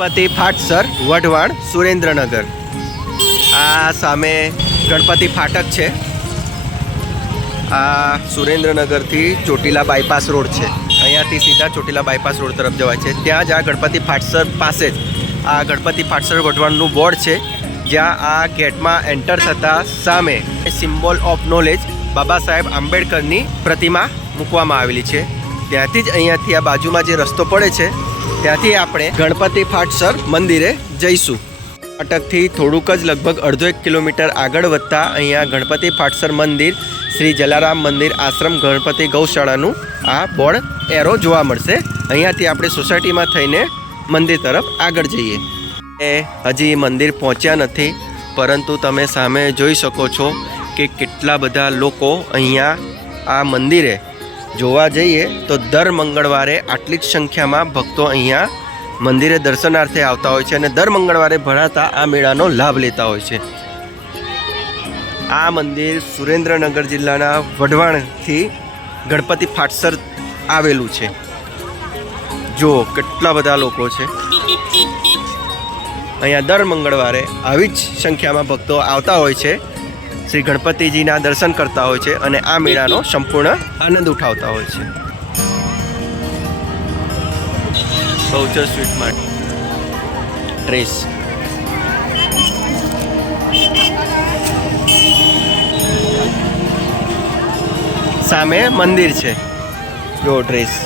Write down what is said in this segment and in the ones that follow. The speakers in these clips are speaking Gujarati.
ગણપતિ ફાટસર, વઢવાણ, સુરેન્દ્રનગર. આ સામે ગણપતિ ફાટક છે. આ સુરેન્દ્રનગરથી ચોટીલા બાયપાસ રોડ છે. અહીંયાથી સીધા ચોટીલા બાયપાસ રોડ તરફ જવાય છે. ત્યાં જ આ ગણપતિ ફાટસર પાસે જ આ ગણપતિ ફાટસર વઢવાણનું બોર્ડ છે. જ્યાં આ ગેટમાં એન્ટર થતાં સામે symbol of knowledge Baba Saheb આંબેડકરની પ્રતિમા મૂકવામાં આવેલી છે. ત્યાંથી જ અહીંયાથી આ બાજુમાં જે રસ્તો પડે છે ત્યાંથી આપણે ગણપતિ ફાટસર મંદિરે જઈશું. અટકથી થોડુંક જ લગભગ અડધો એક કિલોમીટર આગળ વધતા અહીંયા ગણપતિ ફાટસર મંદિર, શ્રી જલારામ મંદિર આશ્રમ, ગણપતિ ગૌશાળાનું આ બોર્ડ એરો જોવા મળશે. અહીંયાથી આપણે સોસાયટીમાં થઈને મંદિર તરફ આગળ જઈએ. એ હજી મંદિર પહોંચ્યા નથી, પરંતુ તમે સામે જોઈ શકો છો કે કેટલા બધા લોકો અહીંયા આ મંદિરે જોવા જઈએ તો દર મંગળવારે આટલી જ સંખ્યામાં ભક્તો અહીંયા મંદિરે દર્શનાર્થે આવતા હોય છે અને દર મંગળવારે ભરાતા આ મેળાનો લાભ લેતા હોય છે. આ મંદિર સુરેન્દ્રનગર જિલ્લાના વઢવાણથી ગણપતિ ફાટસર આવેલું છે. જુઓ કેટલા બધા લોકો છે. અહીંયા દર મંગળવારે આવી જ સંખ્યામાં ભક્તો આવતા હોય છે. શ્રી ગણપતિજીના દર્શન કરતા હોય છે અને આ મેળાનો સંપૂર્ણ આનંદ ઉઠાવતા હોય છે. બહુચર સ્વીટ માટે ડ્રેસ સામે મંદિર છે. જો ડ્રેસ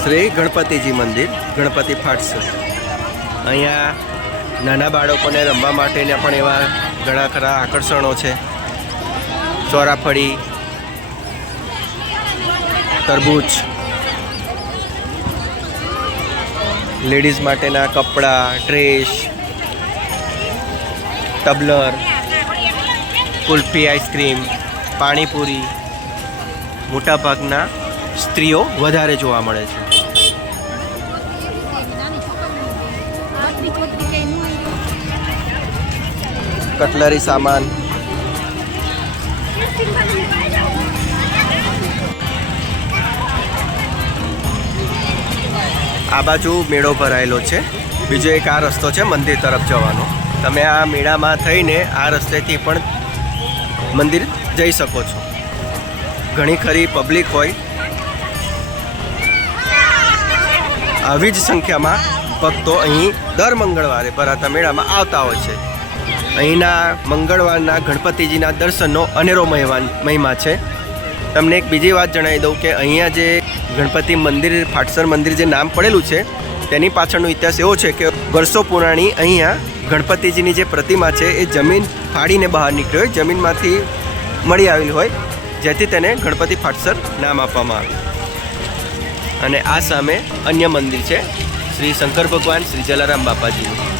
શ્રી ગણપતિજી મંદિર, ગણપતિ ફાટસર અહીંયા નાના બાળકોને રમવા માટેના પણ એવા ઘણા ખરા આકર્ષણો છે. ચોરાફળી, તરબૂચ, લેડીઝ માટેના કપડાં, dress, tumbler, kulfi ice cream, panipuri, મોટાભાગના સ્ત્રીઓ વધારે જોવા મળે છે. કટલરી સામાન. આ બાજુ મેળો ભરાયેલો છે. બીજો એક આ રસ્તો છે મંદિર તરફ જવાનો. તમે આ મેળામાં થઈને આ રસ્તેથી પણ મંદિર જઈ શકો છો. ઘણી ખરી પબ્લિક હોય. આવી જ સંખ્યામાં ભક્તો અહીં દર મંગળવારે ભરાતા મેળામાં આવતા હોય છે. અહીંના મંગળવારના ગણપતિજીના દર્શનનો અનેરો મહેવાન મહિમા છે. તમને એક બીજી વાત જણાવી દઉં કે અહીંયા જે ગણપતિ મંદિર, ફાટસર મંદિર જે નામ પડેલું છે, તેની પાછળનો ઇતિહાસ એવો છે કે વર્ષો પુરાણી અહીંયા ગણપતિજીની જે પ્રતિમા છે, એ જમીન ફાડીને બહાર નીકળી હોય, જમીનમાંથી મળી આવેલી હોય, જેથી તેને ગણપતિ ફાટસર નામ આપવામાં આવ્યું અને આ સામે અન્ય મંદિર છે, શ્રી શંકર ભગવાન, શ્રી જલારામ બાપાજીનું.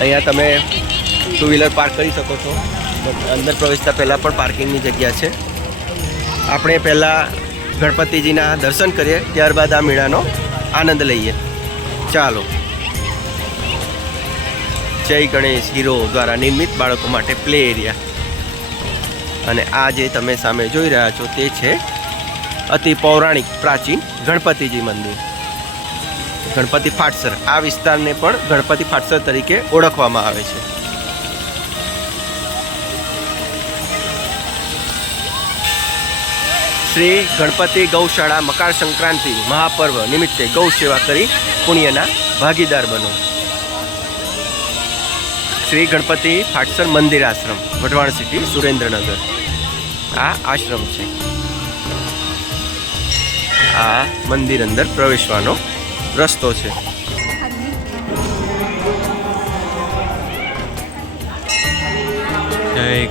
અહીંયા તમે ટુ વ્હીલર પાર્ક કરી શકો છો. અંદર પ્રવેશતા પહેલાં પણ પાર્કિંગની જગ્યા છે. આપણે પહેલાં ગણપતિજીના દર્શન કરીએ, ત્યારબાદ આ મેળાનો આનંદ લઈએ. ચાલો. જય ગણેશ હીરો દ્વારા નિર્મિત બાળકો માટે પ્લે એરિયા. અને આ જે તમે સામે જોઈ રહ્યા છો તે છે અતિ પૌરાણિક પ્રાચીન ગણપતિજી મંદિર. ગણપતિ ફાટસર. આ વિસ્તારને પણ ગણપતિ ફાટસર તરીકે ઓળખવામાં આવે છે. શ્રી ગણપતિ ગૌશાળા મકર સંક્રાંતિ મહાપર્વ નિમિત્તે ગૌ સેવા કરી પુણ્યના ભાગીદાર બનો. શ્રી ગણપતિ ફાટસર મંદિર આશ્રમ, વઢવાણ સિટી, સુરેન્દ્રનગર. આ આશ્રમ છે. આ મંદિર અંદર પ્રવેશવાનો રસ્તો છે. જય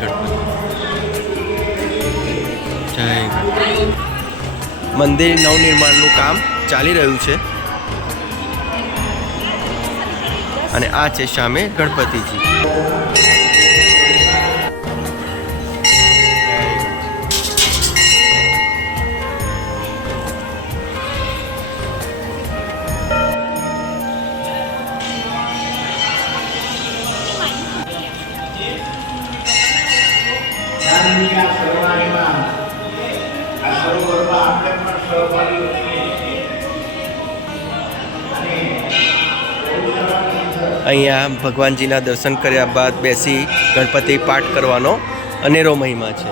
જય મંદિર નવનિર્માણનું કામ ચાલી રહ્યું છે. અને આ છે સામે ગણપતિજી. અહીંયા ભગવાનજીના દર્શન કર્યા બાદ બેસી ગણપતિ પાઠ કરવાનો અનેરો મહિમા છે.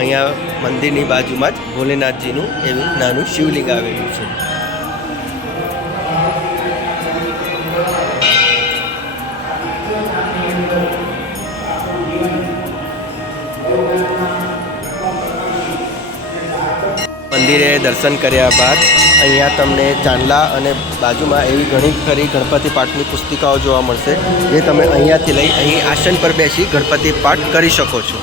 અહીંયા મંદિરની બાજુમાં જ ભોલેનાથજીનું એવું નાનું શિવલિંગ આવેલું છે. મંદિરે દર્શન કર્યા બાદ અહીંયા તમને ચાંદલા અને બાજુમાં એવી ઘણી ખરી ગણપતિ પાઠની પુસ્તિકાઓ જોવા મળશે, જે તમે અહીંયાથી લઈ અહીં આસન પર બેસી ગણપતિ પાઠ કરી શકો છો.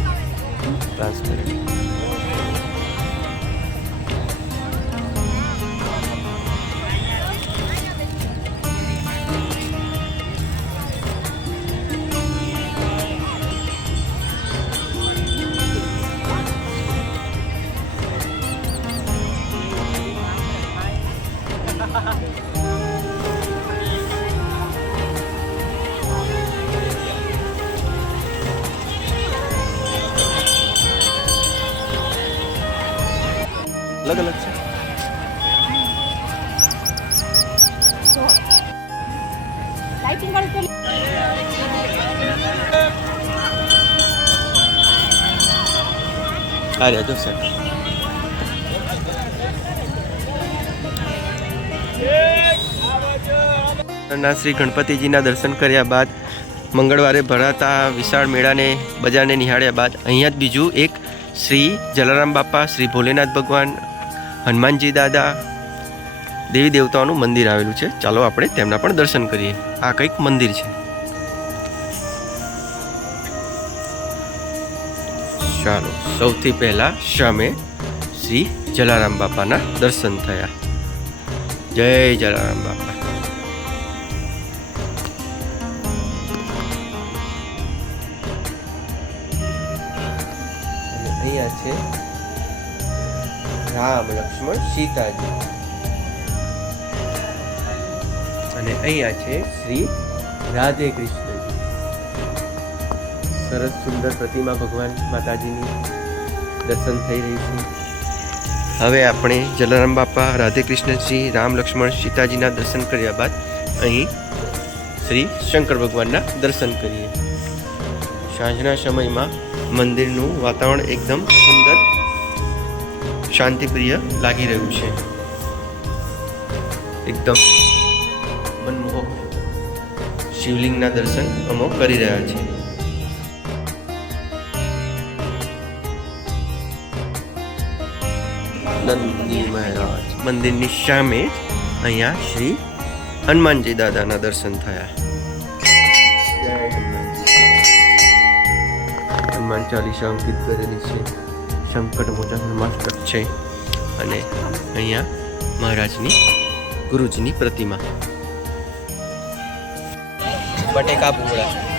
That's better. અલગ અલગ છે. ના શ્રી ગણપતિજીના દર્શન કર્યા બાદ મંગળવારે ભરાતા વિશાળ મેળાને બજારને નિહાળ્યા બાદ અહીંયા જ બીજું એક શ્રી જલારામ બાપા, શ્રી ભોલેનાથ ભગવાન હનુમાનજી દાદા, દેવી દેવતાઓનું મંદિર આવેલું છે. ચાલો આપણે તેમના પણ દર્શન કરીએ. આ કંઈક મંદિર છે. ચાલો, સૌથી પહેલાં સામે શ્રી જલારામ બાપાના દર્શન થયા. જય જલારામ બાપા. રામ લક્ષ્મણ સીતાજી. અને અહીંયા છે શ્રી રાધે કૃષ્ણજી. સરસ સુંદર પ્રતિમા ભગવાન માતાજીની દર્શન થઈ રહી છે. હવે આપણે જલારામ બાપા, રાધે કૃષ્ણજી, રામ લક્ષ્મણ, સીતાજીના દર્શન કર્યા બાદ અહીં શ્રી શંકર ભગવાનના દર્શન કરીએ. સાંજના સમયમાં મંદિરનું વાતાવરણ એકદમ સુંદર શાંતિપ્રિય લાગી રહ્યું છે. એકદમ મનમોહક શિવલિંગના દર્શન અમો કરી રહ્યા છે. નંદી મહારાજ, મંદિરની સામે અહીંયા શ્રી હનુમાનજી દાદાના દર્શન થયા. હનુમાન ચાલીસા અંકિત કરેલી છે. સંકટ મોચન માસ્ટર છે અને અહીંયા મહારાજની ગુરુજીની પ્રતિમા. બટેકા ભૂંગળા.